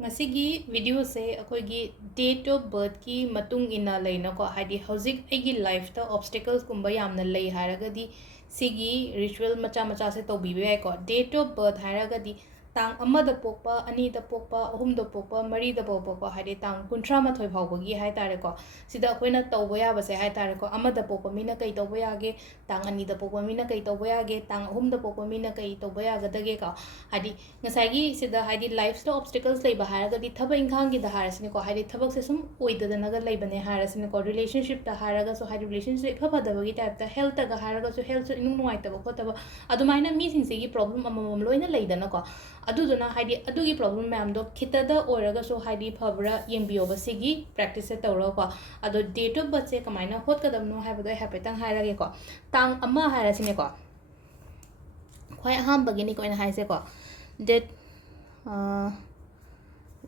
ꯉꯁꯤꯒꯤ ꯚꯤꯗꯤꯑꯣꯁꯦ ꯑꯩꯈꯣꯏꯒꯤ date of ꯕꯔꯊꯀꯤ ꯃꯇꯨꯡ ꯏꯟꯅ ꯂꯩꯅꯀꯣ ꯍꯥꯏꯗꯤ ꯍꯧꯖꯤꯛ ꯑꯩꯒꯤ ꯂꯥꯏꯐꯇ ꯑꯣꯕꯁꯇꯦꯀꯜꯁꯀꯨꯝꯕ ꯌꯥꯝꯅ ꯂꯩ ꯍꯥꯏꯔꯒꯗꯤ ꯁꯤꯒꯤ ꯔꯤꯆꯨꯋꯦꯜ ꯃꯆꯥ ꯃꯆꯥꯁꯦ ꯇꯧꯕꯤꯕ ꯌꯥꯏꯀꯣ ꯗꯦꯠ ꯑꯣꯐ ꯕꯔꯊ ꯍꯥꯏꯔꯒꯗꯤ ꯇꯥꯡ 1ꯗ ꯄꯣꯛꯄ 2ꯗ ꯄꯣꯛꯄ 3ꯗ ꯄꯣꯛꯄ 4ꯗ ꯄꯣꯛꯄꯀꯣ ꯍꯥꯏꯗꯤ ꯇꯥꯡ 38 ꯐꯥꯎꯕꯒꯤ ꯍꯥꯏꯇꯥꯔꯦꯀꯣ ꯁꯤꯗ ꯑꯩꯈꯣꯏꯅ ꯇꯧꯕ ꯌꯥꯕꯁꯦ ꯍꯥꯏꯇꯥꯔꯦꯀꯣ 1ꯗ ꯄꯣꯛꯄ ꯃꯤꯅ ꯀꯩ ꯇꯧꯕ ꯌꯥꯒꯦ ꯇꯥꯡ 2ꯗ ꯄꯣꯛꯄ ꯃꯤꯅ ꯀꯩ ꯇꯧꯕ ꯌꯥꯒꯦ ꯇꯥꯡ 3ꯗ ꯄꯣꯛꯄ ꯃꯤꯅ ꯀꯩ ꯇꯧꯕ ꯌꯥꯒꯗꯒꯦꯀꯣ ꯍꯥꯏꯗꯤ ꯉꯁꯥꯏꯒꯤ ꯁꯤꯗ ꯍꯥꯏꯗꯤ ꯂꯥꯏꯐꯇ ꯑꯣꯕꯁꯇꯦꯀꯜꯁ ꯂꯩꯕ ꯍꯥꯏꯔꯒꯗꯤ ꯊꯕꯛ ꯏꯪꯈꯥꯡꯒꯤꯗ ꯍꯥꯏꯔꯁꯤꯅꯦꯀꯣ ꯍꯥꯏꯗꯤ ꯊꯕꯛꯁꯦ ꯁꯨꯝ ꯑꯣꯏꯗꯗꯅꯒ ꯂꯩꯕꯅꯦ ꯍꯥꯏꯔꯁꯤꯅꯦꯀꯣ ꯔꯤꯂꯦꯁꯟꯁꯤꯞꯇ ꯍꯥꯏꯔꯒꯁꯨ ꯍꯥꯏꯗꯤ ꯔꯤꯂꯦꯁꯟꯁꯤꯞ ꯏꯐ ꯐꯗꯕꯒꯤ ꯇꯥꯏꯞꯇ ꯍꯦꯜꯠꯇꯒ ꯍꯥꯏꯔꯒꯁꯨ ꯍꯦꯜꯠꯁꯨ ꯏꯅꯨꯡ ꯅꯨꯡꯉꯥꯏꯇꯕ ꯈꯣꯠꯇꯕ ꯑꯗꯨꯃꯥꯏꯅ ꯃꯤꯁꯤꯡꯁꯤꯒꯤ ꯄ꯭ꯔꯣꯕ꯭ꯂꯦꯝ ꯑꯃꯃꯝ ꯂꯣꯏꯅ ꯂꯩꯗꯅꯀꯣ ꯑꯗꯨꯗꯨꯅ ꯍꯥꯏꯗꯤ ꯑꯗꯨꯒꯤ ꯄ꯭ꯔꯣꯕ꯭ꯂꯦꯝ ꯃꯌꯥꯝꯗꯣ ꯈꯤꯇꯗ ꯑꯣꯏꯔꯒꯁꯨ ꯍꯥꯏꯗꯤ ꯐꯕ꯭ꯔꯥ ꯌꯦꯡꯕꯤꯌꯣꯕ ꯁꯤꯒꯤ ꯄ꯭ꯔꯦꯛꯇꯤꯁꯁꯦ ꯇꯧꯔꯒꯀꯣ ꯑꯗꯣ ꯗꯦꯠ ꯑꯣꯐ ꯕꯔꯊꯁꯦ ꯀꯃꯥꯏꯅ ꯍꯣꯠꯀꯗꯕꯅꯣ ꯍꯥꯏꯕꯗꯣ ꯑꯩ ꯍꯥꯏꯐꯦꯠꯇꯪ ꯍꯥꯏꯔꯒꯦꯀꯣ ꯇꯥꯡ 1 ꯍꯥꯏꯔꯁꯤꯅꯦꯀꯣ ꯈ꯭ꯋꯥꯏ ꯑꯍꯥꯟꯕꯒꯤꯅꯤꯀꯣ ꯑꯩꯅ ꯍꯥꯏꯁꯦꯀꯣ ꯗꯦꯠ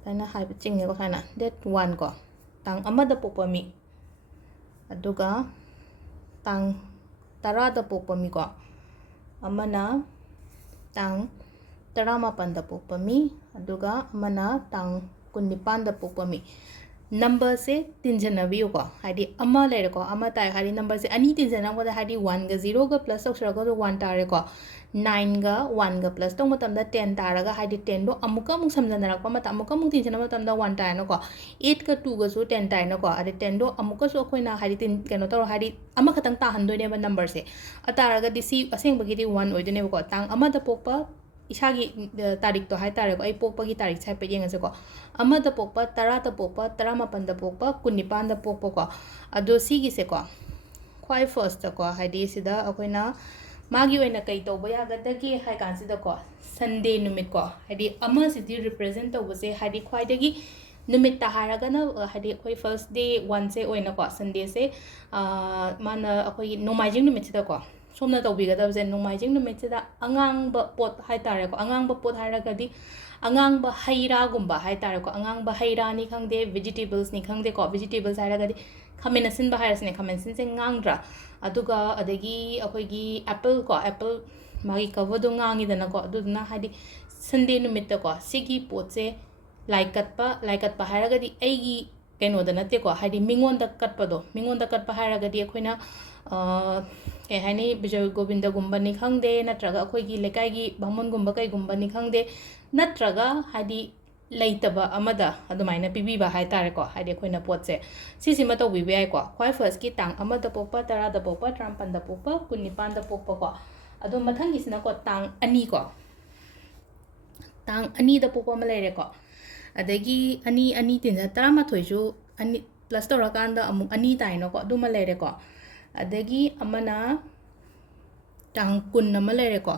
ꯑꯩꯅ ꯍꯥꯏꯕ ꯆꯤꯡꯉꯦꯀꯣ ꯁꯨꯃꯥꯏꯅ ꯗꯦꯠ 1 ꯀꯣ ꯇꯥꯡ 1ꯗ ꯄꯣꯛꯄ ꯃꯤ ꯑꯗꯨꯒ ꯇꯥꯡ 10ꯗ ꯄꯣꯛꯄ ꯃꯤꯀꯣ ꯑꯃꯅ ꯇꯥꯡ 18ꯗ ꯄꯣꯛꯄ ꯃꯤ ꯑꯗꯨꯒ ꯑꯃꯅ ꯇꯥꯡ 19ꯗ ꯄꯣꯛꯄ ꯃꯤ ꯅꯝꯕꯔꯁꯦ ꯇꯤꯟꯖꯟꯅꯕꯤꯌꯨꯀꯣ ꯍꯥꯏꯗꯤ ꯑꯃ ꯂꯩꯔꯦꯀꯣ ꯑꯃ ꯇꯥꯏ ꯍꯥꯏꯗꯤ ꯅꯝꯕꯔꯁꯦ ꯑꯅꯤ ꯇꯤꯟꯖꯟꯅꯕꯗ ꯍꯥꯏꯗꯤ 1ꯒ 0ꯒ ꯄ꯭ꯂꯁ ꯇꯧꯁꯜꯂꯒꯁꯨ 1 ꯇꯥꯔꯦꯀꯣ 9ꯒ 1ꯒ ꯄ꯭ꯂꯁ ꯇꯧꯕ ꯃꯇꯝꯗ 10 ꯇꯥꯔꯒ ꯍꯥꯏꯗꯤ 10ꯗꯣ ꯑꯃꯨꯛꯀ ꯑꯃꯨꯛ ꯁꯝꯖꯟꯅꯔꯛꯄ ꯃꯇꯝ ꯑꯃꯨꯛꯀ ꯑꯃꯨꯛ ꯇꯤꯟꯖꯟꯅꯕ ꯃꯇꯝꯗ 1 ꯇꯥꯔꯦꯅꯀꯣ 8ꯒ 2ꯒꯁꯨ 10 ꯇꯥꯔꯦꯅꯀꯣ ꯑꯗꯩ 10ꯗꯣ ꯑꯃꯨꯛꯀꯁꯨ ꯑꯩꯈꯣꯏꯅ ꯍꯥꯏꯗꯤ ꯀꯩꯅꯣ ꯇꯧꯔ ꯍꯥꯏꯗꯤ ꯑꯃꯈꯛꯇꯪ ꯇꯥꯍꯟꯗꯣꯏꯅꯦꯕ ꯅꯝꯕꯔꯁꯦ ꯑꯇꯥꯔꯒꯗꯤ ꯁꯤ ꯑꯁꯦꯡꯕꯒꯤꯗꯤ 1 ꯑꯣꯏꯗꯣꯏꯅꯦꯕꯀꯣ ꯇꯥꯡ 1ꯗ ꯄꯣꯛꯄ ꯏꯁꯥꯒꯤ ꯇꯥꯔꯤꯛꯇꯣ ꯍꯥꯏꯇꯥꯔꯦꯀꯣ ꯑꯩ ꯄꯣꯛꯄꯒꯤ ꯇꯥꯔꯤꯛꯁꯦ ꯍꯥꯏꯐꯦꯠ ꯌꯦꯡꯉꯁꯦꯀꯣ 1ꯗ ꯄꯣꯛꯄ 10ꯗ ꯄꯣꯛꯄ 18ꯗ ꯄꯣꯛꯄ 19ꯗ ꯄꯣꯛꯄꯀꯣ ꯑꯗꯣ ꯁꯤꯒꯤꯁꯦꯀꯣ ꯈ꯭ꯋꯥꯏ ꯐꯥꯔꯁꯇꯀꯣ ꯍꯥꯏꯗꯤ ꯁꯤꯗ ꯑꯩꯈꯣꯏꯅ ꯃꯥꯒꯤ ꯑꯣꯏꯅ ꯀꯩ ꯇꯧꯕ ꯌꯥꯒꯗꯒꯦ ꯍꯥꯏ ꯀꯥꯟꯁꯤꯗꯀꯣ ꯁꯟꯗꯦ ꯅꯨꯃꯤꯠꯀꯣ ꯍꯥꯏꯗꯤ ꯑꯃꯁꯤꯗꯤ ꯔꯤꯄ꯭ꯔꯖꯦꯟ ꯇꯧꯕꯁꯦ ꯍꯥꯏꯗꯤ ꯈ꯭ꯋꯥꯏꯗꯒꯤ ꯅꯨꯃꯤꯠꯇ ꯍꯥꯏꯔꯒꯅ ꯍꯥꯏꯗꯤ ꯑꯩꯈꯣꯏ ꯐꯥꯔꯁ ꯗꯦ 1ꯁꯦ ꯑꯣꯏꯅꯀꯣ ꯁꯟꯗꯦꯁꯦ ꯃꯥꯅ ꯑꯩꯈꯣꯏꯒꯤ ꯅꯣꯡꯃꯥꯏꯖꯤꯡ ꯅꯨꯃꯤꯠꯁꯤꯗꯀꯣ ꯁꯣꯝꯅ ꯇꯧꯕꯤꯒꯗꯕꯁꯦ ꯅꯣꯡꯃꯥꯏꯖꯤꯡ ꯅꯨꯃꯤꯠꯁꯤꯗ ꯑꯉꯥꯡꯕ ꯄꯣꯠ ꯍꯥꯏꯇꯥꯔꯦꯀꯣ ꯑꯉꯥꯡꯕ ꯄꯣꯠ ꯍꯥꯏꯔꯒꯗꯤ ꯑꯉꯥꯡꯕ ꯍꯩ ꯔꯥꯒꯨꯝꯕ ꯍꯥꯏꯇꯥꯔꯦꯀꯣ ꯑꯉꯥꯡꯕ ꯍꯩ ꯔꯥꯅꯤ ꯈꯪꯗꯦ ꯚꯤꯖꯤꯇꯦꯕꯜꯁꯅꯤ ꯈꯪꯗꯦꯀꯣ ꯚꯤꯖꯤꯇꯦꯕꯜꯁ ꯍꯥꯏꯔꯒꯗꯤ ꯈꯥꯃꯦꯟ ꯑꯁꯤꯟꯕ ꯍꯥꯏꯔꯁꯤꯅꯦ ꯈꯥꯃꯦꯟ ꯑꯁꯤꯟꯁꯦ ꯉꯥꯡꯗ꯭ꯔꯥ ꯑꯗꯨꯒ ꯑꯗꯒꯤ ꯑꯩꯈꯣꯏꯒꯤ ꯑꯦꯄꯜ ꯑꯦꯄꯜ ꯃꯥꯒꯤ ꯀꯕꯔꯗꯣ ꯉꯥꯡꯉꯤꯗꯅꯀꯣ ꯑꯗꯨꯗꯨꯅ ꯍꯥꯏꯗꯤ ꯁꯟꯗꯦ ꯅꯨꯃꯤꯠꯇꯀꯣ ꯁꯤꯒꯤ ꯄꯣꯠꯁꯦ ꯂꯥꯏ ꯀꯠꯄ ꯍꯥꯏꯔꯒꯗꯤ ꯑꯩꯒꯤ ꯀꯩꯅꯣꯗ ꯅꯠꯇꯦꯀꯣ ꯍꯥꯏꯗꯤ ꯃꯤꯉꯣꯟꯗ ꯀꯠꯄꯗꯣ ꯃꯤꯉꯣꯟꯗ ꯀꯠꯄ ꯍꯥꯏꯔꯒꯗꯤ ꯑꯩꯈꯣꯏꯅ ꯀꯩ ꯍꯥꯏꯅꯤ ꯕꯤꯖꯣꯏ ꯒꯣꯕꯤꯟꯗꯒꯨꯝꯕꯅꯤ ꯈꯪꯗꯦ ꯅꯠꯇ꯭ꯔꯒ ꯑꯩꯈꯣꯏꯒꯤ ꯂꯩꯀꯥꯏꯒꯤ ꯕꯥꯃꯣꯟꯒꯨꯝꯕ ꯀꯩꯒꯨꯝꯕꯅꯤ ꯈꯪꯗꯦ ꯅꯠꯇ꯭ꯔꯒ ꯍꯥꯏꯗꯤ ꯂꯩꯇꯕ ꯑꯃꯗ ꯑꯗꯨꯃꯥꯏꯅ ꯄꯤꯕꯤꯕ ꯍꯥꯏꯇꯥꯔꯦꯀꯣ ꯍꯥꯏꯗꯤ ꯑꯩꯈꯣꯏꯅ ꯄꯣꯠꯁꯦ ꯁꯤꯁꯤꯃ ꯇꯧꯕꯤꯕ ꯌꯥꯏꯀꯣ ꯈ꯭ꯋꯥꯏ ꯐꯥꯔꯁꯀꯤ ꯇꯥꯡ 1ꯗ ꯄꯣꯛꯄ 10ꯗ ꯄꯣꯛꯄ 18ꯗ ꯄꯣꯛꯄ 19ꯗ ꯄꯣꯛꯄꯀꯣ ꯑꯗꯣ ꯃꯊꯪꯒꯤꯁꯤꯅꯀꯣ ꯇꯥꯡ 2 ꯀꯣ ꯇꯥꯡ 2ꯗ ꯄꯣꯛꯄ ꯑꯃ ꯂꯩꯔꯦꯀꯣ ꯑꯗꯒꯤ 2 ꯇꯤꯟꯖ 11ꯁꯨ ꯑꯅꯤ ꯄ꯭ꯂꯁ ꯇꯧꯔꯀꯥꯟꯗ ꯑꯃꯨꯛ 2 ꯇꯥꯏꯅꯀꯣ ꯑꯗꯨꯃ ꯂꯩꯔꯦꯀꯣ ꯑꯗꯒꯤ ꯑꯃꯅ ꯇꯥꯡ 10 ꯑꯃ ꯂꯩꯔꯦꯀꯣ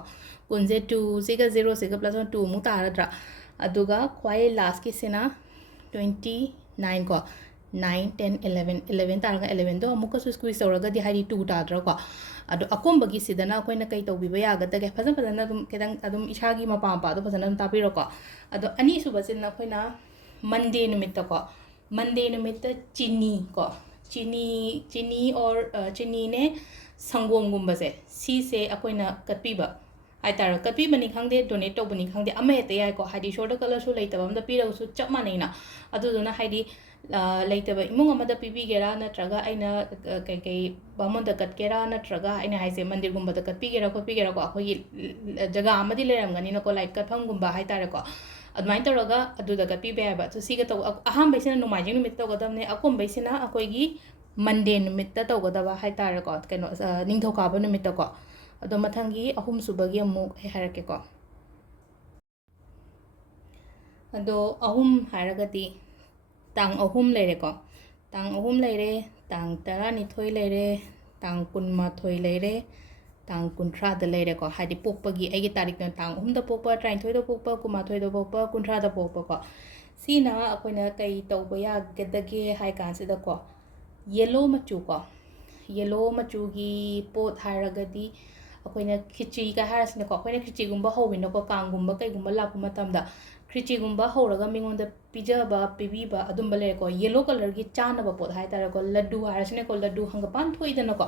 10ꯁꯦ 2ꯁꯤꯒ 0ꯁꯤꯒ ꯄ꯭ꯂꯁ 2 ꯑꯃꯨꯛ ꯇꯥꯔꯗ꯭ꯔꯥ ꯑꯗꯨꯒ ꯈ꯭ꯋꯥꯏ ꯂꯥꯁꯀꯤꯁꯤꯅ 29 ꯀꯣ 9 10 11 11 ꯇꯥꯔꯒ 11ꯗꯣ ꯑꯃꯨꯛꯀꯁꯨ ꯁ꯭ꯀ꯭ꯋꯤꯁ ꯇꯧꯔꯒꯗꯤ ꯍꯥꯏꯗꯤ 2 ꯇꯥꯗ꯭ꯔꯥꯀꯣ ꯑꯗꯣ ꯑꯀꯣꯟꯕꯒꯤꯁꯤꯗꯅ ꯑꯩꯈꯣꯏꯅ ꯀꯩ ꯇꯧꯕꯤꯕ ꯌꯥꯒꯗꯒꯦ ꯐꯖꯅ ꯑꯗꯨꯝ ꯈꯤꯇꯪ ꯑꯗꯨꯝ ꯏꯁꯥꯒꯤ ꯃꯄꯥꯗꯣ ꯐꯖꯅ ꯑꯗꯨꯝ ꯇꯥꯕꯤꯔꯣꯀꯣ ꯑꯗꯣ ꯑꯅꯤꯁꯨꯕꯁꯤꯅ ꯑꯩꯈꯣꯏꯅ ꯃꯟꯗꯦ ꯅꯨꯃꯤꯠꯇꯀꯣ ꯃꯟꯗे ꯅꯨꯃꯤꯠꯇ ꯆꯤꯅꯤ ꯀꯣ ꯆꯤꯅꯤ ꯑꯣꯔ ꯆꯤꯅꯤꯅꯦ ꯁꯪꯒꯣꯝꯒꯨꯝꯕꯁꯦ ꯁꯤꯁꯦ ꯑꯩꯈꯣꯏꯅ ꯀꯠꯄꯤꯕ ꯍꯥꯏꯇꯥꯔꯦ ꯀꯠꯄꯤꯕꯅꯤ ꯈꯪꯗꯦ ꯗꯣꯅꯦꯠ ꯇꯧꯕꯅꯤ ꯈꯪꯗꯦ ꯑꯃ ꯍꯦꯛꯇ ꯌꯥꯏꯀꯣ ꯍꯥꯏꯗꯤ ꯏꯁꯣꯔꯗ ꯀꯠꯂꯁꯨ ꯂꯩꯇꯕ ꯑꯃꯗ ꯄꯤꯔꯒꯁꯨ ꯆꯞ ꯃꯥꯟꯅꯩꯅ ꯑꯗꯨꯗꯨꯅ ꯍꯥꯏꯗꯤ ꯂꯩꯇꯕ ꯏꯃꯨꯡ ꯑꯃꯗ ꯄꯤꯕꯤꯒꯦꯔꯥ ꯅꯠꯇ꯭ꯔꯒ ꯑꯩꯅ ꯀꯩꯀꯩ ꯕꯥꯃꯣꯟꯗ ꯀꯠꯀꯦꯔꯥ ꯅꯠꯇ꯭ꯔꯒ ꯑꯩꯅ ꯍꯥꯏꯁꯦ ꯃꯟꯗꯤꯔꯒꯨꯝꯕꯗ ꯀꯠꯄꯤꯒꯦꯔꯥ ꯈꯣꯠꯄꯤꯒꯦꯔꯥꯀꯣ ꯑꯩꯈꯣꯏꯒꯤ ꯖꯒꯥ ꯑꯃꯗꯤ ꯂꯩꯔꯝꯒꯅꯤꯅꯀꯣ ꯂꯥꯏꯛ ꯀꯠꯐꯝꯒꯨꯝꯕ ꯍꯥꯏꯇꯥꯔꯦꯀꯣ ꯑꯗꯨꯃꯥꯏꯅ ꯇꯧꯔꯒ ꯑꯗꯨꯗ ꯀꯠꯄꯤꯕ ꯌꯥꯏꯕ ꯁꯣ ꯁꯤꯒ ꯇꯧꯕ ꯑꯍꯥꯟꯕꯩꯁꯤꯅ ꯅꯣꯡꯃꯥꯏꯖꯤꯡ ꯅꯨꯃꯤꯠꯇ ꯇꯧꯒꯗꯕꯅꯦ ꯑꯀꯣꯟꯕꯩꯁꯤꯅ ꯑꯩꯈꯣꯏꯒꯤ ꯃꯟꯗꯦ ꯅꯨꯃꯤꯠꯇ ꯇꯧꯒꯗꯕ ꯍꯥꯏꯇꯥꯔꯦꯀꯣ ꯀꯩꯅꯣ ꯅꯤꯡꯊꯧꯀꯥꯕ ꯅꯨꯃꯤꯠꯇꯀꯣ ꯑꯗꯣ ꯃꯊꯪꯒꯤ ꯑꯍꯨꯝꯁꯨꯕꯒꯤ ꯑꯃꯨꯛ ꯑꯩ ꯍꯥꯏꯔꯛꯀꯦꯀꯣ ꯑꯗꯣ ꯑꯍꯨꯝ ꯍꯥꯏꯔꯒꯗꯤ ꯇꯥꯡ 3 ꯂꯩꯔꯦꯀꯣ ꯇꯥꯡ 3 ꯂꯩꯔꯦ ꯇꯥꯡ 12 ꯂꯩꯔꯦ ꯇꯥꯡ 12 ꯂꯩꯔꯦ ꯇꯥꯡ 30ꯗ ꯂꯩꯔꯦꯀꯣ ꯍꯥꯏꯗꯤ ꯄꯣꯛꯄꯒꯤ ꯑꯩꯒꯤ ꯇꯥꯔꯤꯛꯅ ꯇꯥꯡ 3ꯗ ꯄꯣꯛꯄ 13ꯗ ꯄꯣꯛꯄ 12ꯗ ꯄꯣꯛꯄ 30ꯗ ꯄꯣꯛꯄꯀꯣ ꯁꯤꯅ ꯑꯩꯈꯣꯏꯅ ꯀꯩ ꯇꯧꯕ ꯌꯥꯒꯗꯒꯦ ꯍꯥꯏ ꯀꯥꯟꯁꯤꯗꯀꯣ ꯌꯦꯜꯂꯣ ꯃꯆꯨꯀꯣ ꯌꯦꯜꯂꯣ ꯃꯆꯨꯒꯤ ꯄꯣꯠ ꯍꯥꯏꯔꯒꯗꯤ ꯑꯩꯈꯣꯏꯅ ꯈꯤꯆꯤꯒ ꯍꯥꯏꯔꯁꯤꯅꯀꯣ ꯑꯩꯈꯣꯏꯅ ꯈꯤꯆꯤꯒꯨꯝꯕ ꯍꯧꯋꯤꯅꯀꯣ ꯀꯥꯡꯒꯨꯝꯕ ꯀꯩꯒꯨꯝꯕ ꯂꯥꯛꯄ ꯃꯇꯝꯗ ꯈꯤꯆꯤꯒꯨꯝꯕ ꯍꯧꯔꯒ ꯃꯤꯉꯣꯟꯗ ꯄꯤꯖꯕ ꯄꯤꯕꯤꯕ ꯑꯗꯨꯝꯕ ꯂꯩꯔꯦꯀꯣ ꯌꯦꯜꯂꯣ ꯀꯂꯔꯒꯤ ꯆꯥꯅꯕ ꯄꯣꯠ ꯍꯥꯏꯇꯥꯔꯦꯀꯣ ꯂड्डू ꯍꯥꯏꯔꯁꯤꯅꯦꯀꯣ ꯂड्डू ꯍꯪꯒꯄꯥꯟ ꯊꯣꯛꯏꯗꯅꯀꯣ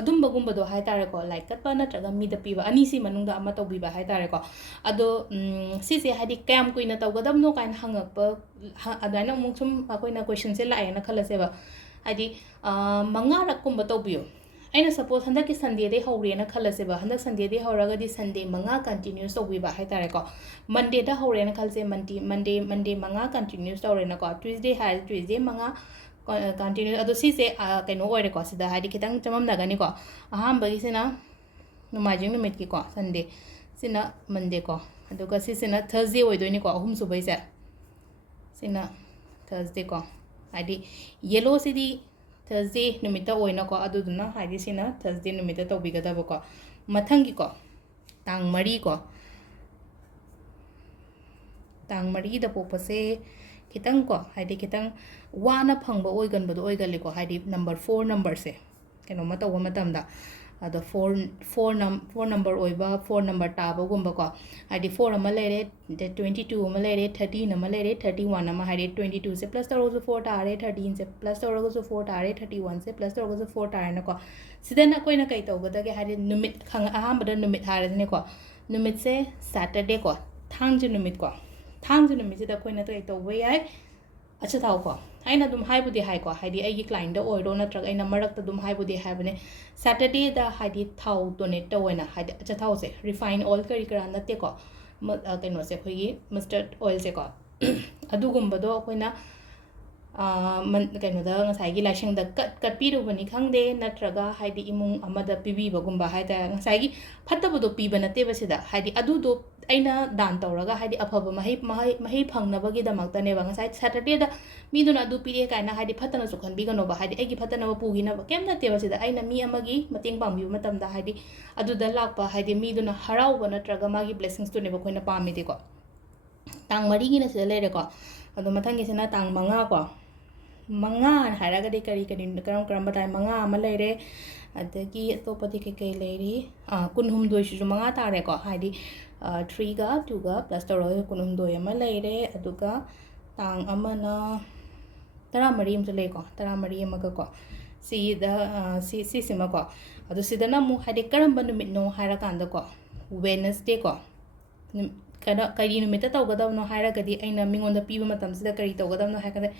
ꯑꯗꯨꯝꯕꯒꯨꯝꯕꯗꯣ ꯍꯥꯏꯇꯥꯔꯦꯀꯣ ꯂꯥꯏꯛ ꯀꯠꯄ ꯅꯠꯇ꯭ꯔꯒ ꯃꯤꯗ ꯄꯤꯕ ꯑꯅꯤꯁꯤ ꯃꯅꯨꯡꯗ ꯑꯃ ꯇꯧꯕꯤꯕ ꯍꯥꯏꯇꯥꯔꯦꯀꯣ ꯑꯗꯣ ꯁꯤꯁꯦ ꯍꯥꯏꯗꯤ ꯀꯌꯥꯝ ꯀꯨꯏꯅ ꯇꯧꯒꯗꯕꯅꯣ ꯀꯥꯏꯅ ꯍꯪꯉꯛꯄ ꯑꯗꯨꯃꯥꯏꯅ ꯑꯃꯨꯛ ꯁꯨꯝ ꯑꯩꯈꯣꯏꯅ ꯀꯣꯏꯁꯟꯁꯦ ꯂꯥꯛꯑꯦꯅ ꯈꯜꯂꯁꯦꯕ ꯍꯥꯏꯗꯤ 5ꯔꯛꯀꯨꯝꯕ ꯇꯧꯕꯤꯌꯨ ꯑꯩꯅ ꯁꯄꯣꯁ ꯍꯟꯗꯛꯀꯤ ꯁꯟꯗꯦꯗꯩ ꯍꯧꯔꯦꯅ ꯈꯜꯂꯁꯦꯕ ꯍꯟꯗꯛ ꯁꯟꯗꯦꯗꯩ ꯍꯧꯔꯒꯗꯤ ꯁꯟꯗꯦ 5 ꯀꯟꯇꯤꯅ꯭ꯌꯨꯁ ꯇꯧꯕꯤꯕ ꯍꯥꯏꯇꯥꯔꯦꯀꯣ ꯃꯟꯗꯦꯗ ꯍꯧꯔꯦꯅ ꯈꯜꯁꯦ ꯃꯟꯗꯦ 5 ꯀꯟꯇꯤꯅ꯭ꯌꯨꯁ ꯇꯧꯔꯦꯅꯀꯣ ꯇ꯭ꯋꯤꯁꯗꯦ ꯍꯥꯏꯔꯗꯤ ꯇ꯭ꯋꯤꯁꯗे 5 ꯀꯟꯇꯤꯅ꯭ꯌꯨꯁ ꯑꯗꯣ ꯁꯤꯁꯦ ꯀꯩꯅꯣ ꯑꯣꯏꯔꯦꯀꯣ ꯁꯤꯗ ꯍꯥꯏꯗꯤ ꯈꯤꯇꯪ ꯆꯃꯝꯅꯒꯅꯤꯀꯣ ꯑꯍꯥꯟꯕꯒꯤꯁꯤꯅ ꯅꯣꯡꯃꯥꯏꯖꯤꯡ ꯅꯨꯃꯤꯠꯀꯤꯀꯣ ꯁꯟꯗꯦ ꯁꯤꯅ ꯃꯟꯗꯦꯀꯣ ꯑꯗꯨꯒ ꯁꯤꯁꯤꯅ ꯊꯔꯁꯗꯦ ꯑꯣꯏꯗꯣꯏꯅꯤꯀꯣ ꯑꯍꯨꯝꯁꯨꯕꯩꯁꯦ ꯁꯤꯅ ꯊꯔꯁꯗꯦꯀꯣ ꯍꯥꯏꯗꯤ ꯌꯦꯜꯂꯣꯁꯤꯗꯤ ꯊꯔꯁꯗे ꯅꯨꯃꯤꯠꯇ ꯑꯣꯏꯅꯀꯣ ꯑꯗꯨꯗꯨꯅ ꯍꯥꯏꯗꯤ ꯁꯤꯅ ꯊꯔꯁꯗे ꯅꯨꯃꯤꯠꯇ ꯇꯧꯕꯤꯒꯗꯕꯀꯣ ꯃꯊꯪꯒꯤꯀꯣ ꯇꯥꯡ 4ꯀꯣ ꯇꯥꯡ 4ꯗ ꯄꯣꯛꯄꯁꯦ ꯈꯤꯇꯪꯀꯣ ꯍꯥꯏꯗꯤ ꯈꯤꯇꯪ ꯋꯥꯅ ꯐꯪꯕ ꯑꯣꯏꯒꯟꯕꯗꯣ ꯑꯣꯏꯒꯜꯂꯤꯀꯣ ꯍꯥꯏꯗꯤ ꯅꯝꯕꯔ 4 ꯅꯝꯕꯔꯁꯦ ꯀꯩꯅꯣꯃ ꯇꯧꯕ ꯃꯇꯝꯗ ꯑꯗꯣ 4 ꯅꯝꯕꯔ ꯑꯣꯏꯕ 4 ꯅꯝꯕꯔ ꯇꯥꯕꯒꯨꯝꯕꯀꯣ ꯍꯥꯏꯗꯤ 4 ꯑꯃ ꯂꯩꯔꯦ 22 ꯑꯃ ꯂꯩꯔꯦ 13 ꯑꯃ ꯂꯩꯔꯦ 31 ꯑꯃ ꯍꯥꯏꯗꯤ 22ꯁꯦ ꯄ꯭ꯂꯁ ꯇꯧꯔꯒꯁꯨ 4 ꯇꯥꯔꯦ 13ꯁꯦ ꯄ꯭ꯂꯁ ꯇꯧꯔꯒꯁꯨ 4 ꯇꯥꯔꯦ 31ꯁꯦ ꯄ꯭ꯂꯁ ꯇꯧꯔꯒꯁꯨ 4 ꯇꯥꯔꯦꯅꯀꯣ ꯁꯤꯗꯅ ꯑꯩꯈꯣꯏꯅ ꯀꯩ ꯇꯧꯒꯗꯒꯦ ꯍꯥꯏꯗꯤ ꯅꯨꯃꯤꯠ ꯑꯍꯥꯟꯕꯗ ꯅꯨꯃꯤꯠ ꯍꯥꯏꯔꯁꯤꯅꯦꯀꯣ ꯅꯨꯃꯤꯠꯁꯦ ꯁꯦꯇꯔꯗꯦꯀꯣ ꯊꯥꯡꯖ ꯅꯨꯃꯤꯠꯀꯣ ꯊꯥꯡꯖ ꯅꯨꯃꯤꯠꯁꯤꯗ ꯑꯩꯈꯣꯏꯅ ꯀꯩ ꯇꯧꯕ ꯌꯥꯏ ꯑꯆꯥꯊꯥꯎꯀꯣ ꯑꯩꯅ ꯑꯗꯨꯝ ꯍꯥꯏꯕꯨꯗꯤ ꯍꯥꯏꯀꯣ ꯍꯥꯏꯗꯤ ꯑꯩꯒꯤ ꯀ꯭ꯂꯥꯏꯟꯇ ꯑꯣꯏꯔꯣ ꯅꯠꯇ꯭ꯔꯒ ꯑꯩꯅ ꯃꯔꯛꯇ ꯑꯗꯨꯝ ꯍꯥꯏꯕꯨꯗꯤ ꯍꯥꯏꯕꯅꯦ ꯁꯦꯇꯔꯗꯦꯗ ꯍꯥꯏꯗꯤ ꯊꯥꯎ ꯗꯣꯅꯦꯠ ꯇꯧꯋꯦꯅ ꯍꯥꯏꯗꯤ ꯑꯆꯥꯊꯥꯎꯁꯦ ꯔꯤꯐꯥꯏꯟ ꯑꯣꯏꯜ ꯀꯔꯤ ꯀꯔꯥ ꯅꯠꯇꯦꯀꯣ ꯀꯩꯅꯣꯁꯦ ꯑꯩꯈꯣꯏꯒꯤ ꯃꯁꯇꯔꯠ ꯑꯣꯏꯜꯁꯦꯀꯣ ꯑꯗꯨꯒꯨꯝꯕꯗꯣ ꯑꯩꯈꯣꯏꯅ ꯀꯩꯅꯣꯗ ꯉꯁꯥꯏꯒꯤ ꯂꯥꯏꯁꯪꯗ ꯀꯠꯄꯤꯔꯨꯕꯅꯤ ꯈꯪꯗꯦ ꯅꯠꯇ꯭ꯔꯒ ꯍꯥꯏꯗꯤ ꯏꯃꯨꯡ ꯑꯃꯗ ꯄꯤꯕꯤꯕꯒꯨꯝꯕ ꯍꯥꯏꯇꯥꯔꯦ ꯉꯁꯥꯏꯒꯤ ꯐꯠꯇꯕꯗꯣ ꯄꯤꯕ ꯅꯠꯇꯦꯕ ꯁꯤꯗ ꯍꯥꯏꯗꯤ ꯑꯗꯨꯗꯣ ꯑꯩꯅ ꯗꯥꯟ ꯇꯧꯔꯒ ꯍꯥꯏꯗꯤ ꯑꯐꯕ ꯃꯍꯩ ꯐꯪꯅꯕꯒꯤꯗꯃꯛꯇꯅꯦꯕ ꯉꯁꯥꯏ ꯁꯦꯇꯔꯗꯦꯗ ꯃꯤꯗꯨꯅ ꯑꯗꯨ ꯄꯤꯔꯛꯑꯦ ꯀꯥꯏꯅ ꯍꯥꯏꯗꯤ ꯐꯠꯇꯅꯁꯨ ꯈꯟꯕꯤꯒꯅꯣꯕ ꯍꯥꯏꯗꯤ ꯑꯩꯒꯤ ꯐꯠꯇꯅꯕ ꯄꯨꯈꯤꯅꯕ ꯀꯩꯝ ꯅꯠꯇꯦꯕ ꯁꯤꯗ ꯑꯩꯅ ꯃꯤ ꯑꯃꯒꯤ ꯃꯇꯦꯡ ꯄꯥꯡꯕꯤꯕ ꯃꯇꯝꯗ ꯍꯥꯏꯗꯤ ꯑꯗꯨꯗ ꯂꯥꯛꯄ ꯍꯥꯏꯗꯤ ꯃꯤꯗꯨꯅ ꯍꯔꯥꯎꯕ ꯅꯠꯇ꯭ꯔꯒ ꯃꯥꯒꯤ ꯕ꯭ꯂꯦꯁꯤꯡꯁꯇꯨꯅꯦꯕ ꯑꯩꯈꯣꯏꯅ ꯄꯥꯝꯃꯤꯗꯤꯀꯣ ꯇꯥꯡ 4ꯒꯤꯅ ꯁꯤꯗ ꯂꯩꯔꯦꯀꯣ ꯑꯗꯣ ꯃꯊꯪꯒꯤꯁꯤꯅ ꯇꯥꯡ 5 ꯀꯣ 5 ꯍꯥꯏꯔꯒꯗꯤ ꯀꯔꯝꯕ ꯇꯥꯏ 5 ꯑꯃ ꯂꯩꯔꯦ ꯑꯗꯒꯤ ꯑꯇꯣꯞꯄꯗꯤ ꯀꯩꯀꯩ ꯂꯩꯔꯤ 18ꯁꯤꯁꯨ 5 ꯇꯥꯔꯦꯀꯣ ꯍꯥꯏꯗꯤ 3ꯒ 2ꯒ ꯄ꯭ꯂꯁ ꯇꯧꯔꯒ 18 ꯑꯃ ꯂꯩꯔꯦ ꯑꯗꯨꯒ ꯇꯥꯡ ꯑꯃꯅ 14 ꯑꯃꯁꯨ ꯂꯩꯀꯣ 14 ꯑꯃꯒꯀꯣ ꯁꯤꯗ ꯁꯤꯁꯤꯃꯀꯣ ꯑꯗꯣ ꯁꯤꯗꯅ ꯑꯃꯨꯛ ꯍꯥꯏꯗꯤ ꯀꯔꯝꯕ ꯅꯨꯃꯤꯠꯅꯣ ꯍꯥꯏꯔꯀꯥꯟꯗꯀꯣ ꯋꯦꯅꯁꯗꯦꯀꯣ ꯀꯔꯤ ꯅꯨꯃꯤꯠꯇ ꯇꯧꯒꯗꯕꯅꯣ ꯍꯥꯏꯔꯒꯗꯤ ꯑꯩꯅ ꯃꯤꯉꯣꯟꯗ ꯄꯤꯕ ꯃꯇꯝꯁꯤꯗ ꯀꯔꯤ ꯇꯧꯒꯗꯕꯅꯣ ꯍꯥꯏꯔꯒꯗꯤ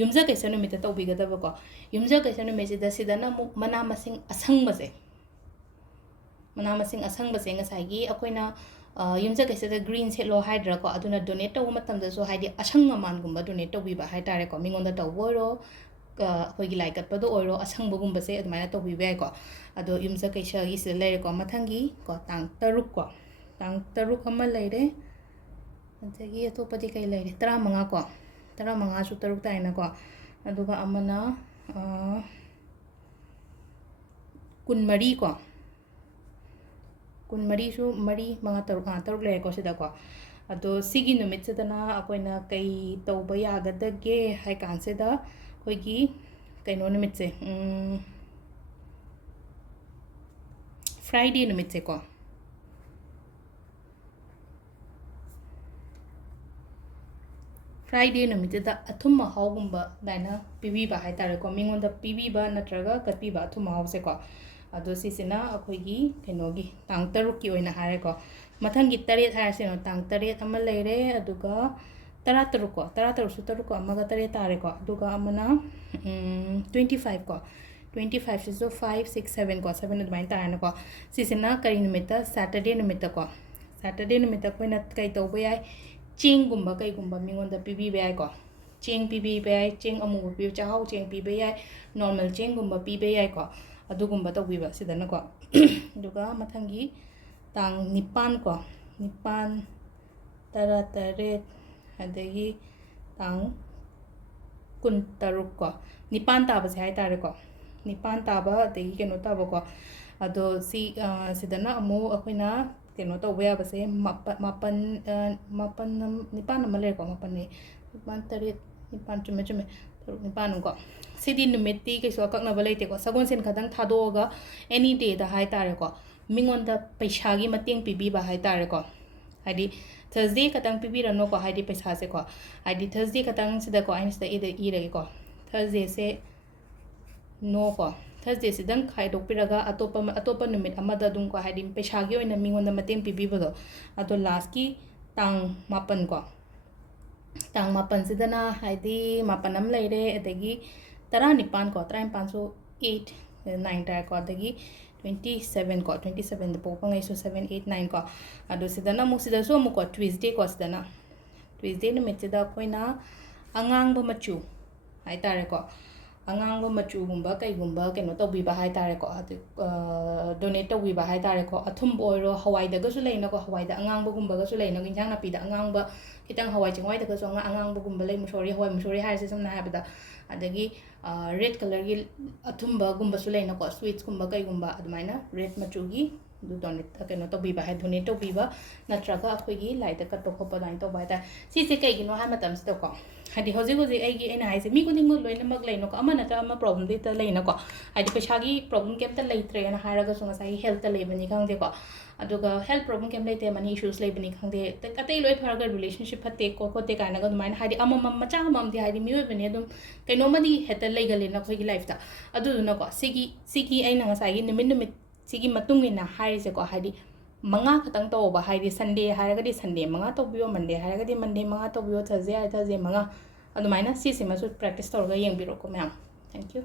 ꯌꯨꯝꯖꯀꯩꯁ ꯅꯨꯃꯤꯠꯇ ꯇꯧꯕꯤꯒꯗꯕꯀꯣ ꯌꯨꯝꯖꯀꯩꯁ ꯅꯨꯃꯤꯠꯁꯤꯗ ꯁꯤꯗꯅ ꯑꯃꯨꯛ ꯃꯅꯥ ꯃꯁꯤꯡ ꯑꯁꯪꯕꯁꯦ ꯉꯁꯥꯏꯒꯤ ꯑꯩꯈꯣꯏꯅ ꯌꯨꯝꯖꯀꯩꯁꯗ ꯒ꯭ꯔꯤꯟ ꯁꯦꯠꯂꯣ ꯍꯥꯏꯗ꯭ꯔꯥꯀꯣ ꯑꯗꯨꯅ ꯗꯣꯅꯦꯠ ꯇꯧꯕ ꯃꯇꯝꯗꯁꯨ ꯍꯥꯏꯗꯤ ꯑꯁꯪ ꯑꯃꯥꯟꯒꯨꯝꯕ ꯗꯣꯅꯦꯠ ꯇꯧꯕꯤꯕ ꯍꯥꯏꯇꯥꯔꯦꯀꯣ ꯃꯤꯉꯣꯟꯗ ꯇꯧꯕ ꯑꯣꯏꯔꯣ ꯑꯩꯈꯣꯏꯒꯤ ꯂꯥꯏ ꯀꯠꯄꯗ ꯑꯣꯏꯔꯣ ꯑꯁꯪꯕꯒꯨꯝꯕꯁꯦ ꯑꯗꯨꯃꯥꯏꯅ ꯇꯧꯕꯤꯕ ꯌꯥꯏꯀꯣ ꯑꯗꯣ ꯌꯨꯝꯖꯀꯩꯁꯒꯤ ꯁꯤꯗ ꯂꯩꯔꯦꯀꯣ ꯃꯊꯪꯒꯤ ꯀꯣ ꯇꯥꯡ 3 ꯀꯣ ꯇꯥꯡ 3 ꯑꯃ ꯂꯩꯔꯦ ꯑꯗꯒꯤ ꯑꯇꯣꯞꯄꯗꯤ ꯀꯩ ꯂꯩꯔꯦ 15 ꯀꯣ 15ꯁꯨ 3 ꯇꯥꯏꯅꯀꯣ ꯑꯗꯨꯒ ꯑꯃꯅ 24 ꯀꯣ 24ꯁꯨ 3 5 3 ꯂꯩꯔꯦꯀꯣ ꯁꯤꯗꯀꯣ ꯑꯗꯣ ꯁꯤꯒꯤ ꯅꯨꯃꯤꯠꯁꯤꯗꯅ ꯑꯩꯈꯣꯏꯅ ꯀꯩ ꯇꯧꯕ ꯌꯥꯒꯗꯒꯦ ꯍꯥꯏ ꯀꯥꯟꯁꯤꯗ ꯑꯩꯈꯣꯏꯒꯤ ꯀꯩꯅꯣ ꯅꯨꯃꯤꯠꯁꯦ ꯐ꯭ꯔꯥꯏꯗꯦ ꯅꯨꯃꯤꯠꯁꯦꯀꯣ ꯐ꯭ꯔꯥꯏꯗꯦ ꯅꯨꯃꯤꯠꯁꯤꯗ ꯑꯊꯨꯝ ꯑꯍꯥꯎꯒꯨꯝꯕ ꯑꯗꯨꯃꯥꯏꯅ ꯄꯤꯕꯤꯕ ꯍꯥꯏꯇꯥꯔꯦꯀꯣ ꯃꯤꯉꯣꯟꯗ ꯄꯤꯕꯤꯕ ꯅꯠꯇ꯭ꯔꯒ ꯀꯠꯄꯤꯕ ꯑꯊꯨꯝ ꯑꯍꯥꯎꯁꯦꯀꯣ ꯑꯗꯣ ꯁꯤꯁꯤꯅ ꯑꯩꯈꯣꯏꯒꯤ ꯀꯩꯅꯣꯒꯤ ꯇꯥꯡ 3ꯀꯤ ꯑꯣꯏꯅ ꯍꯥꯏꯔꯦꯀꯣ ꯃꯊꯪꯒꯤ 9 ꯍꯥꯏꯔꯁꯤꯅ ꯇꯥꯡ 9 ꯑꯃ ꯂꯩꯔꯦ ꯑꯗꯨꯒ 13 ꯀꯣ 13ꯁꯨ 3 ꯀꯣ ꯑꯃꯒ 9 ꯇꯥꯔꯦꯀꯣ ꯑꯗꯨꯒ ꯑꯃꯅ 25 ꯀꯣ 25ꯁꯤꯁꯨ 5 6 7 ꯀꯣ 7 ꯑꯗꯨꯃꯥꯏꯅ ꯇꯥꯔꯦꯅꯀꯣ ꯁꯤꯁꯤꯅ ꯀꯔꯤ ꯅꯨꯃꯤꯠꯇ ꯁꯦꯇꯔꯗꯦ ꯅꯨꯃꯤꯠꯇꯀꯣ ꯁꯦꯇꯔꯗꯦ ꯅꯨꯃꯤꯠꯇ ꯑꯩꯈꯣꯏꯅ ꯀꯩ ꯇꯧꯕ ꯌꯥꯏ ꯆꯦꯡꯒꯨꯝꯕ ꯀꯩꯒꯨꯝꯕ ꯃꯤꯉꯣꯟꯗ ꯄꯤꯕꯤꯕ ꯌꯥꯏꯀꯣ ꯆꯦꯡ ꯄꯤꯕꯤꯕ ꯌꯥꯏ ꯆꯦꯡ ꯑꯃꯨꯕ ꯄꯤꯕ ꯆꯥꯛꯍꯥꯎ ꯆꯦꯡ ꯄꯤꯕ ꯌꯥꯏ ꯅꯣꯔꯃꯦꯜ ꯆꯦꯡꯒꯨꯝꯕ ꯄꯤꯕ ꯌꯥꯏꯀꯣ ꯑꯗꯨꯒꯨꯝꯕ ꯇꯧꯕꯤꯕ ꯁꯤꯗꯅꯀꯣ ꯑꯗꯨꯒ ꯃꯊꯪꯒꯤ ꯇꯥꯡ 9 ꯀꯣ 9 18 ꯑꯗꯒꯤ ꯇꯥꯡ 23 ꯀꯣ 9 ꯇꯥꯕꯁꯦ ꯍꯥꯏꯇꯥꯔꯦꯀꯣ 9 ꯇꯥꯕ ꯑꯗꯒꯤ ꯀꯩꯅꯣ ꯇꯥꯕꯀꯣ ꯑꯗꯣ ꯁꯤꯗꯅ ꯑꯃꯨꯛ ꯑꯩꯈꯣꯏꯅ ꯀꯩꯅꯣ ꯇꯧꯕ ꯌꯥꯕꯁꯦ 9 ꯑꯃ ꯂꯩꯔꯦꯀꯣ 9 9 9 ꯆꯨꯝꯃꯦ 9 ꯀꯣ ꯁꯤꯗꯤ ꯅꯨꯃꯤꯠꯇꯤ ꯀꯩꯁꯨ ꯑꯀꯛꯅꯕ ꯂꯩꯇꯦꯀꯣ ꯁꯒꯣꯜꯁꯦꯟ ꯈꯛꯇꯪ ꯊꯥꯗꯣꯛꯑꯒ ꯑꯦꯅꯤ ꯗꯦꯗ ꯍꯥꯏꯇꯥꯔꯦꯀꯣ ꯃꯤꯉꯣꯟꯗ ꯄꯩꯁꯥꯒꯤ ꯃꯇꯦꯡ ꯄꯤꯕꯤꯕ ꯍꯥꯏꯇꯥꯔꯦꯀꯣ ꯍꯥꯏꯗꯤ ꯊꯔꯁꯗꯦ ꯈꯛꯇꯪ ꯄꯤꯕꯤꯔꯅꯣꯀꯣ ꯍꯥꯏꯗꯤ ꯄꯩꯁꯥꯁꯦꯀꯣ ꯍꯥꯏꯗꯤ ꯊꯔꯁꯗꯦ ꯈꯛꯇꯪ ꯁꯤꯗꯀꯣ ꯑꯩꯅ ꯁꯤꯗ ꯏꯔꯒꯦꯀꯣ ꯊꯔꯁꯗꯦꯁꯦ ꯅꯣ ꯀꯣ ꯊꯔꯁꯗꯦꯁꯤꯗꯪ ꯈꯥꯏꯗꯣꯛꯄꯤꯔꯒ ꯑꯇꯣꯞꯄ ꯅꯨꯃꯤꯠ ꯑꯃꯗ ꯑꯗꯨꯝ ꯀꯣ ꯍꯥꯏꯗꯤ ꯄꯩꯁꯥꯒꯤ ꯑꯣꯏꯅ ꯃꯤꯉꯣꯟꯗ ꯃꯇꯦꯡ ꯄꯤꯕꯤꯕꯗꯣ ꯑꯗꯣ ꯂꯥꯁꯀꯤ ꯇꯥꯡ 8 ꯀꯣ ꯇꯥꯡ 8ꯁꯤꯗꯅ ꯍꯥꯏꯗꯤ 8 ꯑꯃ ꯂꯩꯔꯦ ꯑꯗꯒꯤ 19 ꯀꯣ 19ꯁꯨ 8 9 ꯇꯥꯔꯦꯀꯣ ꯑꯗꯒꯤ 27 ꯀꯣ 27ꯗ ꯄꯣꯛꯄꯉꯩꯁꯨ 7 8 9 ꯀꯣ ꯑꯗꯣ ꯁꯤꯗꯅ ꯑꯃꯨꯛ ꯁꯤꯗꯁꯨ ꯑꯃꯨꯛ ꯀꯣ ꯇ꯭ꯋꯤꯁꯗꯦ ꯀꯣ ꯁꯤꯗꯅ ꯇ꯭ꯋꯤꯁꯗꯦ ꯅꯨꯃꯤꯠꯁꯤꯗ ꯑꯩꯈꯣꯏꯅ ꯑꯉꯥꯡꯕ ꯃꯆꯨ ꯍꯥꯏꯇꯥꯔꯦꯀꯣ ꯑꯉꯥꯡꯕ ꯃꯆꯨꯒꯨꯝꯕ ꯀꯩꯒꯨꯝꯕ ꯀꯩꯅꯣ ꯇꯧꯕꯤꯕ ꯍꯥꯏꯇꯥꯔꯦꯀꯣ ꯑꯗꯨ ꯗꯣꯅꯦꯠ ꯇꯧꯕꯤꯕ ꯍꯥꯏꯇꯥꯔꯦꯀꯣ ꯑꯊꯨꯝꯕ ꯑꯣꯏꯔꯣ ꯍꯋꯥꯏꯗꯒꯁꯨ ꯂꯩꯅꯀꯣ ꯍꯋꯥꯏꯗ ꯑꯉꯥꯡꯕꯒꯨꯝꯕꯒꯁꯨ ꯂꯩꯅ ꯏꯟꯖꯥꯡ ꯅꯥꯄꯤꯗ ꯑꯉꯥꯡꯕ ꯈꯤꯇꯪ ꯍꯋꯥꯏ ꯆꯦꯡꯋꯥꯏꯗꯒꯁꯨ ꯑꯉꯥꯡꯕꯒꯨꯝꯕ ꯂꯩ ꯃꯨꯁꯣꯔꯤ ꯍꯋꯥꯏ ꯃꯨꯁꯣꯔꯤ ꯍꯥꯏꯔꯤꯁꯦ ꯁꯝꯅ ꯍꯥꯏꯔꯕꯗ ꯑꯗꯒꯤ ꯔꯦꯗ ꯀꯂꯔꯒꯤ ꯑꯊꯨꯝꯕꯒꯨꯝꯕꯁꯨ ꯂꯩꯅꯀꯣ ꯁ꯭ꯋꯤꯠꯁꯀꯨꯝꯕ ꯀꯩꯒꯨꯝꯕ ꯑꯗꯨꯃꯥꯏꯅ ꯔꯦꯗ ꯃꯆꯨꯒꯤ ꯑꯗꯨ ꯗꯣꯅꯦꯠ ꯀꯩꯅꯣ ꯇꯧꯕꯤꯕ ꯗꯣꯅꯦꯠ ꯇꯧꯕꯤꯕ ꯅꯠꯇ꯭ꯔꯒ ꯑꯩꯈꯣꯏꯒꯤ ꯂꯥꯏꯗ ꯀꯠꯄ ꯈꯣꯠꯄ ꯑꯗꯨꯃꯥꯏꯅ ꯇꯧꯕ ꯍꯥꯏꯇꯥꯔꯦ ꯁꯤꯁꯦ ꯀꯩꯒꯤꯅꯣ ꯍꯥꯏ ꯃꯇꯝꯁꯤꯗꯀꯣ ꯍꯥꯏꯗꯤ ꯍꯧꯖꯤꯛ ꯑꯩꯅ ꯍꯥꯏꯁꯦ ꯃꯤ ꯈꯨꯗꯤꯡꯃꯛ ꯂꯣꯏꯅꯃꯛ ꯂꯩꯅꯀꯣ ꯑꯃ ꯅꯠꯇ꯭ꯔꯒ ꯑꯃ ꯄ꯭ꯔꯣꯕ꯭ꯂꯦꯝꯗꯤ ꯍꯦꯛꯇ ꯂꯩꯅꯀꯣ ꯍꯥꯏꯗꯤ ꯄꯩꯁꯥꯒꯤ ꯄ꯭ꯔꯣꯕ꯭ꯂꯦꯝ ꯀꯩꯝꯇ ꯂꯩꯇ꯭ꯔꯦꯅ ꯍꯥꯏꯔꯒꯁꯨ ꯉꯁꯥꯏꯒꯤ ꯍꯦꯜꯠꯇ ꯂꯩꯕꯅꯤ ꯈꯪꯗꯦꯀꯣ ꯑꯗꯨꯒ ꯍꯦꯜꯠ ꯄ꯭ꯔꯣꯕ꯭ꯂꯦꯝ ꯀꯩꯝ ꯂꯩꯇꯦ ꯃꯅꯤ ꯏꯁꯨꯁ ꯂꯩꯕꯅꯤ ꯈꯪꯗꯦ ꯑꯇꯩ ꯂꯣꯏ ꯐꯔꯒ ꯔꯤꯂꯦꯁꯟꯁꯤꯞ ꯐꯠꯇꯦ ꯈꯣꯠꯇꯦ ꯀꯥꯏꯅꯒ ꯑꯗꯨꯃꯥꯏꯅ ꯍꯥꯏꯗꯤ ꯑꯃꯃꯝ ꯃꯆꯥ ꯑꯃꯃꯝꯗꯤ ꯍꯥꯏꯗꯤ ꯃꯤꯑꯣꯏꯕꯅꯤ ꯑꯗꯨꯝ ꯀꯩꯅꯣꯝꯃꯗꯤ ꯍꯦꯛꯇ ꯂꯩꯒꯜꯂꯦꯅ ꯑꯩꯈꯣꯏꯒꯤ ꯂꯥꯏꯐꯇ ꯑꯗꯨꯗꯨꯅꯀꯣ ꯁꯤꯒꯤ ꯑꯩꯅ ꯉꯁꯥꯏꯒꯤ ꯅꯨꯃꯤꯠ ꯁꯤꯒꯤ ꯃꯇꯨꯡ ꯏꯟꯅ ꯍꯥꯏꯔꯤꯁꯦꯀꯣ ꯍꯥꯏꯗꯤ 5 ꯈꯛꯇꯪ ꯇꯧꯕ ꯍꯥꯏꯗꯤ ꯁꯟꯗꯦ ꯍꯥꯏꯔꯒꯗꯤ ꯁꯟꯗे 5 ꯇꯧꯕꯤꯌꯣ ꯃꯟꯗꯦ ꯍꯥꯏꯔꯒꯗꯤ ꯃꯟꯗे 5 ꯇꯧꯕꯤꯌꯣ ꯊꯔꯁꯗꯦ ꯍꯥꯏꯔꯒꯗꯤ ꯊꯔꯁꯗे 5 ꯑꯗꯨꯃꯥꯏꯅ ꯁꯤꯁꯤꯃꯁꯨ ꯄ꯭ꯔꯦꯛꯇꯤꯁ ꯇꯧꯔꯒ ꯌꯦꯡꯕꯤꯔꯣꯀꯣ ꯃꯌꯥꯝ ꯊꯦꯡꯛ ꯌꯨ